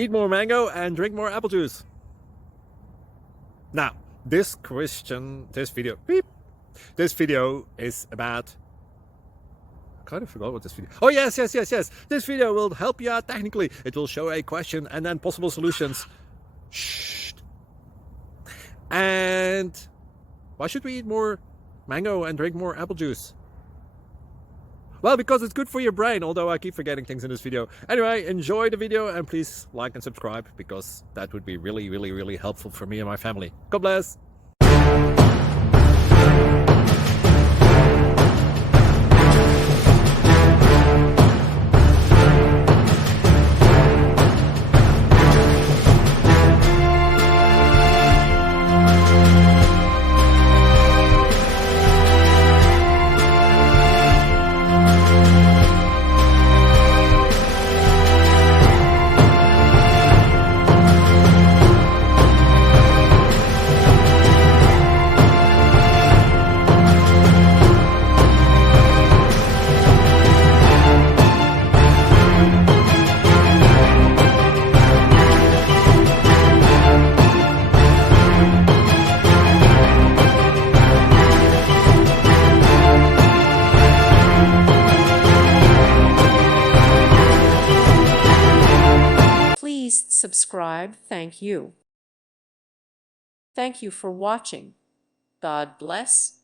Eat more mango and drink more apple juice. Now, this video is about... I kind of forgot what this video... Oh, yes. This video will help you out technically. It will show a question and then possible solutions. Shh. And why should we eat more mango and drink more apple juice? Well, because it's good for your brain, although I keep forgetting things in this video. Anyway, enjoy the video and please like and subscribe, because that would be really helpful for me and my family. God bless! Please subscribe. Thank you. Thank you for watching. God bless.